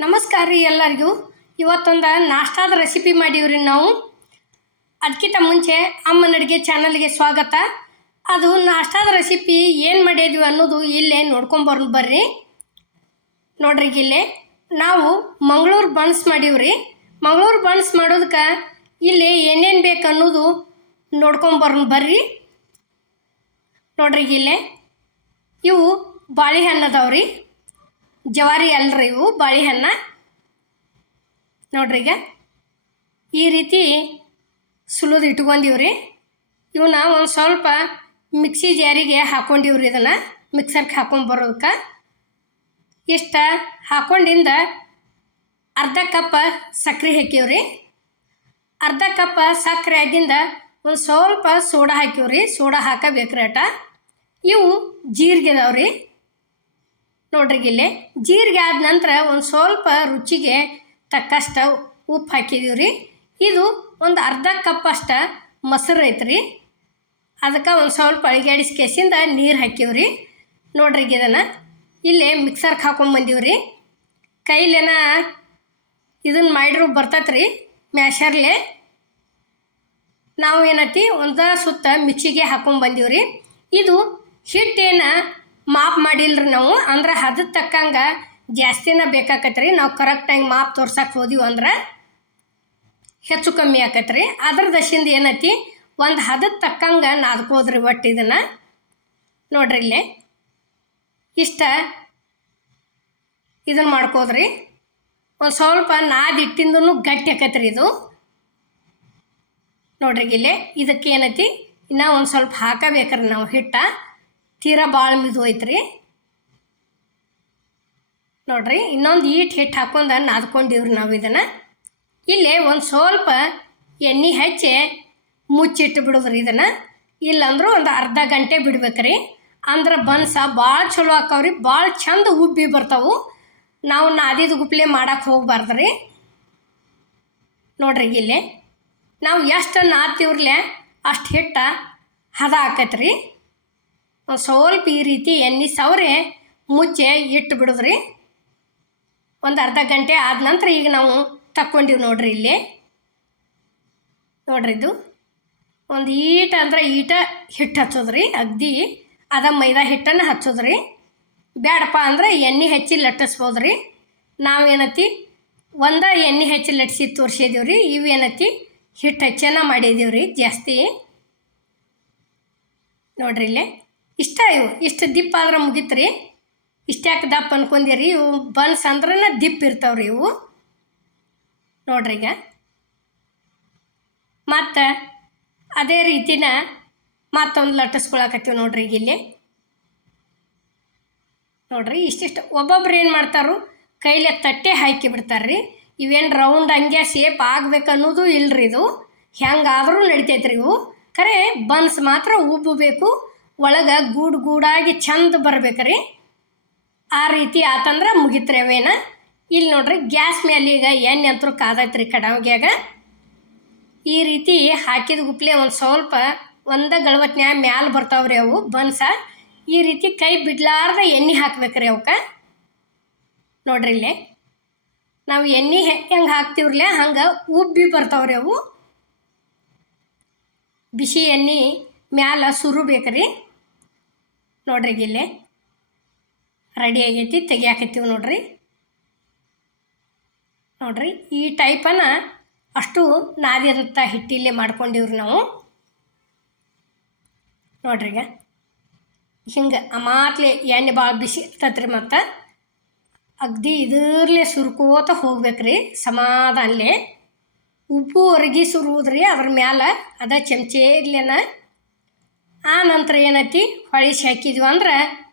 ನಮಸ್ಕಾರ ರೀ ಎಲ್ಲರಿಗೂ. ಇವತ್ತೊಂದು ನಾಷ್ಟಾದ ರೆಸಿಪಿ ಮಾಡೀವ್ರಿ ನಾವು. ಅದಕ್ಕಿಂತ ಮುಂಚೆ ಅಮ್ಮನ ಅಡುಗೆ ಚಾನಲ್ಗೆ ಸ್ವಾಗತ. ಅದು ನಾಷ್ಟಾದ ರೆಸಿಪಿ ಏನು ಮಾಡಿದ್ವಿ ಅನ್ನೋದು ಇಲ್ಲೇ ನೋಡ್ಕೊಂಬರ್ ಬರ್ರಿ. ನೋಡ್ರಿ ಇಲ್ಲೇ. ನಾವು ಮಂಗಳೂರು ಬನ್ಸ್ ಮಾಡೀವ್ರಿ. ಮಂಗಳೂರು ಬನ್ಸ್ ಮಾಡೋದಕ್ಕೆ ಇಲ್ಲಿ ಏನೇನು ಬೇಕು ಅನ್ನೋದು ನೋಡ್ಕೊಂಬರ್ ಬರ್ರಿ. ನೋಡ್ರಿ ಇಲ್ಲೇ. ಇವು ಬಾಳೆಹಣ್ಣು ಅದಾವ್ರಿ. ಜವಾರಿ ಅಲ್ರಿ ಇವು ಬಾಳೆಹಣ್ಣ ನೋಡ್ರಿ ಈಗ. ಈ ರೀತಿ ಸುಲಿದು ಇಟ್ಕೊಂಡಿವ್ರಿ. ಇವನ್ನ ಒಂದು ಸ್ವಲ್ಪ ಮಿಕ್ಸಿ ಜಾರಿಗೆ ಹಾಕೊಂಡಿವ್ರಿ ಇದನ್ನು, ಮಿಕ್ಸರ್ಗೆ ಹಾಕೊಂಡು ಬರೋದಕ್ಕೆ. ಇಷ್ಟ ಹಾಕೊಂಡಿಂದ ಅರ್ಧ ಕಪ್ ಸಕ್ಕರೆ ಹಾಕಿವ್ರಿ ಅರ್ಧ ಕಪ್ ಸಕ್ಕರೆ ಆಗಿಂದ ಒಂದು ಸ್ವಲ್ಪ ಸೋಡಾ ಹಾಕಿವ್ರಿ ಸೋಡಾ ಹಾಕಬೇಕ್ರಿ ಅಟ ಇವು ಜೀರಿಗೆ ಅದಾವ್ರಿ. ನೋಡ್ರಿ ಇಲ್ಲಿ ಜೀರಿಗೆ ಆದ ನಂತರ ಒಂದು ಸ್ವಲ್ಪ ರುಚಿಗೆ ತಕ್ಕಷ್ಟು ಉಪ್ಪು ಹಾಕಿದೀವಿ ರೀ ಇದು ಒಂದು ಅರ್ಧ ಕಪ್ ಅಷ್ಟ ಮೊಸರು ಐತ್ರಿ. ಅದಕ್ಕೆ ಒಂದು ಸ್ವಲ್ಪ ಅಳಿಗಾಡಿಸಿ ಕೆಸಿಂದ ನೀರು ಹಾಕಿವ್ರಿ. ನೋಡ್ರಿ ಇದನ್ನು ಇಲ್ಲೇ ಮಿಕ್ಸರ್ಗೆ ರೀ ಕೈಲೇನ ಇದನ್ನು ಮಾಡಿರೋ ಬರ್ತೈತೆ ಮ್ಯಾಶರ್ಲೆ. ನಾವು ಏನೈತಿ ಒಂದ ಸುತ್ತ ಮಿಕ್ಸಿಗೆ ರೀ ಇದು ಹಿಟ್ಟೇನ ಮಾಪ್ ಮಾಡಿಲ್ರಿ ನಾವು. ಅಂದ್ರೆ ಹದಕ್ಕೆ ತಕ್ಕಂಗೆ ಜಾಸ್ತಿನ ಬೇಕಾಕತ್ರಿ. ನಾವು ಕರೆಕ್ಟಾಗಿ ಮಾಪ್ ತೋರ್ಸಕ್ಕೆ ಹೋದಿವಿ ಅಂದ್ರೆ ಹೆಚ್ಚು ಕಮ್ಮಿ ಆಕತ್ರಿ. ಅದ್ರ ದಶಿಂದ ಏನೈತಿ? ಒಂದು ಹದಕ್ಕೆ ತಕ್ಕಂಗೆ ನಾದ್ಕೋದ್ರಿ ಒಟ್ಟು ಇದನ್ನು. ನೋಡ್ರಿ ಇಲ್ಲಿ. ಇಷ್ಟ ಇದನ್ನು ಮಾಡ್ಕೋದ್ರಿ. ಒಂದು ಸ್ವಲ್ಪ ನಾದಿಟ್ಟಿಂದೂ ಗಟ್ಟಿ ಆಕತ್ರಿ ಇದು. ನೋಡ್ರಿ ಇಲ್ಲಿ. ಇದಕ್ಕೆ ಏನೈತಿ? ಇನ್ನೂ ಒಂದು ಸ್ವಲ್ಪ ಹಾಕಬೇಕ್ರಿ ನಾವು ಹಿಟ್ಟ. ತೀರಾ ಭಾಳ ಮಿದು ಐತ್ರಿ ನೋಡ್ರಿ, ಇನ್ನೊಂದು ಈಟ್ ಹಿಟ್ಟು ಹಾಕೊಂಡು ನಾದ್ಕೊಂಡಿವ್ರಿ ನಾವು ಇದನ್ನು. ಇಲ್ಲಿ ಒಂದು ಸ್ವಲ್ಪ ಎಣ್ಣೆ ಹಚ್ಚಿ ಮುಚ್ಚಿಟ್ಟು ಬಿಡೋದ್ರಿ ಇದನ್ನು. ಇಲ್ಲಾಂದ್ರೂ ಒಂದು ಅರ್ಧ ಗಂಟೆ ಬಿಡ್ಬೇಕ್ರಿ. ಅಂದ್ರೆ ಬನ್ಸ ಭಾಳ ಚಲೋ ಆಕಾವ್ರಿ ಭಾಳ ಚಂದ ಉಬ್ಬಿ ಬರ್ತಾವು. ನಾವು ನಾದಿದ ಗುಪ್ಲೆ ಮಾಡಕ್ಕೆ ಹೋಗ್ಬಾರ್ದ್ರಿ. ನೋಡ್ರಿ ಇಲ್ಲಿ, ನಾವು ಎಷ್ಟು ನಾದ್ತೀವ್ರಲೆ ಅಷ್ಟು ಹಿಟ್ಟ ಹದ ಹಾಕತ್ರಿ ಸ್ವಲ್ಪ ಈ ರೀತಿ ಎಣ್ಣೆ ಸವ್ರೆ ಮುಚ್ಚೆ ಇಟ್ಟು ಬಿಡೋದ್ರಿ. ಒಂದು ಅರ್ಧ ಗಂಟೆ ಆದ ನಂತರ ಈಗ ನಾವು ತಕ್ಕೊಂಡಿವಿ ನೋಡ್ರಿ ಇಲ್ಲಿ. ನೋಡ್ರಿ ಇದು. ಒಂದು ಈಟ ಅಂದ್ರೆ ಈಟ ಹಿಟ್ಟು ಹಚ್ಚೋದ್ರಿ, ಅಗ್ದಿ ಅದ ಮೈದಾ ಹಿಟ್ಟನ್ನು ಹಚ್ಚೋದ್ರಿ. ಬ್ಯಾಡಪ್ಪ ಅಂದ್ರೆ ಎಣ್ಣೆ ಹೆಚ್ಚಿ ಲಟ್ಟಿಸ್ಬೋದ್ರಿ. ನಾವೇನತಿ ಒಂದು ಎಣ್ಣೆ ಹೆಚ್ಚಿ ಲಟ್ಸಿ ತೋರಿಸಿದೀವಿ ರೀ ಇವೇನತಿ ಹಿಟ್ಟು ಹಚ್ಚನ ಮಾಡಿದ್ದೀವಿ ರೀ ಜಾಸ್ತಿ. ನೋಡ್ರಿ ಇಲ್ಲೇ. ಇಷ್ಟ ಇವು. ಇಷ್ಟು ದಿಪ್ಪ ಆದ್ರೆ ಮುಗೀತು ರೀ ಇಷ್ಟ್ಯಾಕೆ ದಪ್ಪ ಅನ್ಕೊಂದಿರಿ ಇವು ಬನ್ಸ್ ಅಂದ್ರೆ ದಿಪ್ಪ ಇರ್ತಾವ್ರಿ ಇವು. ನೋಡ್ರಿ ಈಗ. ಮತ್ತು ಅದೇ ರೀತಿನ ಮತ್ತೊಂದು ಲಟ್ಟಿಸ್ಕೊಳಕತ್ತೀವಿ ನೋಡ್ರಿ ಈಗ ಇಲ್ಲಿ. ನೋಡ್ರಿ ಇಷ್ಟಿಷ್ಟು. ಒಬ್ಬೊಬ್ರು ಏನು ಮಾಡ್ತಾರು? ಕೈಲೆ ತಟ್ಟೆ ಹಾಕಿ ಬಿಡ್ತಾರೆ ರೀ ಇವೇನು ರೌಂಡ್ ಹಂಗೆ ಶೇಪ್ ಆಗ್ಬೇಕು ಅನ್ನೋದು ಇಲ್ರಿ ಇದು. ಹೆಂಗಾದರೂ ನಡಿತೈತ್ರಿ ಇವು. ಖರೆ ಬನ್ಸ್ ಮಾತ್ರ ಉಬ್ಬಬೇಕು. ಒಳಗೆ ಗೂಡು ಗೂಡಾಗಿ ಚಂದ ಬರ್ಬೇಕ್ರಿ. ಆ ರೀತಿ ಆತಂದ್ರೆ ಮುಗಿತ್ರಿ ಅವೇನ. ಇಲ್ಲಿ ನೋಡ್ರಿ ಗ್ಯಾಸ್ ಮೇಲೆ ಈಗ ಎಣ್ಣೆ ಅಂತೂ ಕಾದೈತ್ರಿ ಕಡಾವಿಗ್ಯಾಗ ಈ ರೀತಿ ಹಾಕಿದ ಗುಪ್ಲೆ ಒಂದು ಸ್ವಲ್ಪ ಒಂದ ಗಳವತ್ನ್ಯಾ ಮ್ಯಾಲ ಬರ್ತಾವ್ರಿ ಅವು ಬನ್ಸ. ಈ ರೀತಿ ಕೈ ಬಿಡ್ಲಾರ್ದ ಎಣ್ಣೆ ಹಾಕ್ಬೇಕ್ರಿ ಅವಕ್ಕೆ. ನೋಡ್ರಿ ಇಲ್ಲಿ. ನಾವು ಎಣ್ಣೆ ಹೆಂಗೆ ಹಾಕ್ತಿವ್ರಲ್ಲ ಹಂಗೆ ಉಬ್ಬಿ ಬರ್ತಾವ್ರಿ ಅವು. ಬಿಸಿ ಎಣ್ಣೆ ಮ್ಯಾಲ ಸುರು ಬೇಕ್ರಿ. ನೋಡ್ರಿ ಇಲ್ಲಿ. ರೆಡಿ ಆಗೈತಿ, ತೆಗಿಯಾಕತ್ತೀವಿ ನೋಡ್ರಿ. ನೋಡ್ರಿ, ಈ ಟೈಪನ್ನ ಅಷ್ಟು ನಾದಿರುತ್ತಾ ಹಿಟ್ಟಿಲ್ಲೇ ಮಾಡ್ಕೊಂಡಿವ್ರಿ ನಾವು. ನೋಡ್ರಿ ಈಗ. ಹಿಂಗೆ ಅಮಾತ್ಲೆ ಎಣ್ಣೆ ಭಾಳ ಬಿಸಿ ಇರ್ತತ್ರಿ ಮತ್ತು ಅಗ್ದಿ ಇದರ್ಲೆ ಸುರ್ಕೋತ ಹೋಗ್ಬೇಕ್ರಿ ಸಮಾಧಾನಲೆ. ಉಪ್ಪು ಹೊರಗಿ ಸುರುವುದ್ರಿ ಅದ್ರ ಮ್ಯಾಲೆ ಅದ ಚಮಚೆ ಇರ್ಲೇನ ಆ ನಂತರ ಏನೈತಿ ಹೊಳಿಸಿ ಹಾಕಿದ್ವಿ ಅಂದ್ರೆ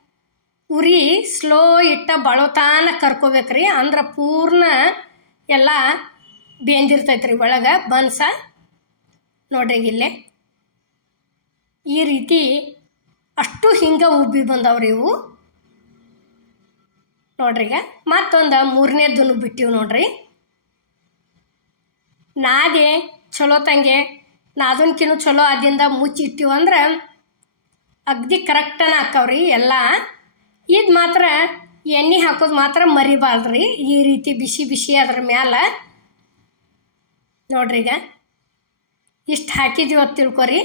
ಉರಿ ಸ್ಲೋ ಇಟ್ಟ ಬಳೋತಾನ ಕರ್ಕೋಬೇಕ್ರಿ. ಅಂದ್ರೆ ಪೂರ್ಣ ಎಲ್ಲ ರೀ ಒಳಗೆ ಬನ್ಸ. ನೋಡ್ರಿ ಇಲ್ಲಿ. ಈ ರೀತಿ ಅಷ್ಟು ಹಿಂಗೆ ಉಬ್ಬಿ ಬಂದವ್ರಿ ಇವು. ನೋಡ್ರಿ ಈಗ. ಮತ್ತೊಂದು ಮೂರನೇದನ್ನು ಬಿಟ್ಟಿವು ನೋಡ್ರಿ. ನಾದೆ ಚಲೋ ತಂಗೆ. ನಾದನ್ಕಿನ್ನೂ ಚಲೋ ಆದಿಂದ ಮುಚ್ಚಿಟ್ಟಿವು ಅಂದ್ರೆ ಅಗ್ದಿ ಕರೆಕ್ಟನ ಹಾಕವ್ರಿ ಎಲ್ಲ. ಇದು ಮಾತ್ರ ಎಣ್ಣೆ ಹಾಕೋದು ಮಾತ್ರ ಮರಿಬಾರ್ದ್ರಿ. ಈ ರೀತಿ ಬಿಸಿ ಬಿಸಿ ಅದ್ರ ಮ್ಯಾಲ. ನೋಡ್ರಿ ಈಗ. ಇಷ್ಟು ಹಾಕಿದ್ದೀವಿ ಅಂತ ತಿಳ್ಕೊರಿ.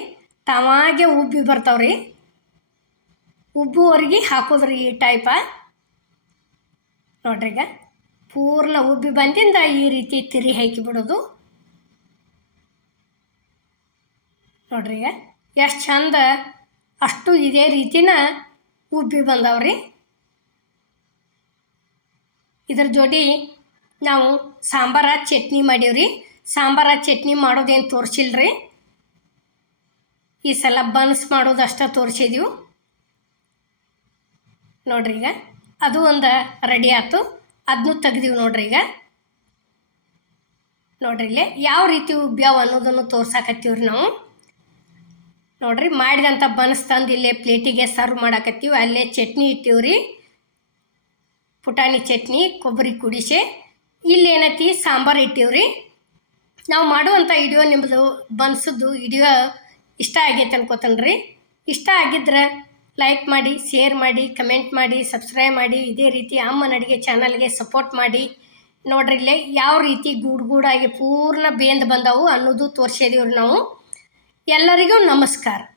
ತಾವಾಗೆ ಉಬ್ಬಿ ಬರ್ತಾವ್ರಿ. ಉಬ್ಬುವರೆಗೆ ಹಾಕೋದ್ರಿ ಈ ಟೈಪ ನೋಡ್ರಿ ಪೂರ್ಣ ಉಬ್ಬಿ ಬಂದಿಂದ ಈ ರೀತಿ ತಿರಿ ಹಾಕಿ ಬಿಡೋದು. ನೋಡ್ರಿ ಈಗ. ಎಷ್ಟು ಚಂದ ಅಷ್ಟು ಇದೇ ರೀತಿನ ಉಬ್ಬಿ ಬಂದವ್ರಿ. ಇದ್ರ ಜೋಡಿ ನಾವು ಸಾಂಬಾರ ಚಟ್ನಿ ಮಾಡೀವ್ರಿ. ಸಾಂಬಾರ ಚಟ್ನಿ ಮಾಡೋದೇನು ತೋರಿಸಿಲ್ರಿ. ಈ ಸಲ ಬನ್ಸ್ ಮಾಡೋದಷ್ಟೇ ತೋರಿಸಿದೀವಿ. ನೋಡ್ರಿ ಈಗ, ಅದು ಒಂದು ರೆಡಿ ಆಯ್ತು ಅದನ್ನು ತೆಗ್ದೀವಿ ನೋಡ್ರಿ ಈಗ. ನೋಡ್ರಿ ಇಲ್ಲೇ, ಯಾವ ರೀತಿ ಉಬ್ಬ್ಯಾವ ಅನ್ನೋದನ್ನು ತೋರ್ಸಾಕತ್ತೀವ್ರಿ ನಾವು. ನೋಡ್ರಿ ಮಾಡಿದಂಥ ಬನ್ಸ್ ತಂದು ಇಲ್ಲೇ ಪ್ಲೇಟಿಗೆ ಸರ್ವ್ ಮಾಡಾಕತ್ತೀವಿ. ಅಲ್ಲೇ ಚಟ್ನಿ ಇಟ್ಟಿವ್ರಿ ಪುಟಾಣಿ ಚಟ್ನಿ, ಕೊಬ್ಬರಿ ಕುಡಿಸೆ ಇಲ್ಲೇನೈತಿ ಸಾಂಬಾರು ಇಟ್ಟಿವ್ರಿ ನಾವು ಮಾಡುವಂಥ ವಿಡಿಯೋ ನಿಮ್ಮದು ಬನ್ಸದ್ದು ವಿಡಿಯೋ ಇಷ್ಟ ಆಗೈತೆ ಅನ್ಕೋತನ್ರಿ. ಇಷ್ಟ ಆಗಿದ್ರೆ ಲೈಕ್ ಮಾಡಿ ಶೇರ್ ಮಾಡಿ ಕಮೆಂಟ್ ಮಾಡಿ ಸಬ್ಸ್ಕ್ರೈಬ್ ಮಾಡಿ. ಇದೇ ರೀತಿ ಅಮ್ಮನ ಅಡುಗೆ ಚಾನಲ್ಗೆ ಸಪೋರ್ಟ್ ಮಾಡಿ. ನೋಡ್ರಿ ಇಲ್ಲೇ ಯಾವ ರೀತಿ ಗೂಡು ಗೂಡಾಗಿ ಪೂರ್ಣ ಬೇಂದು ಬಂದವು ಅನ್ನೋದು ತೋರಿಸಿದೀವ್ರಿ ನಾವು. ಎಲ್ಲರಿಗೂ ನಮಸ್ಕಾರ.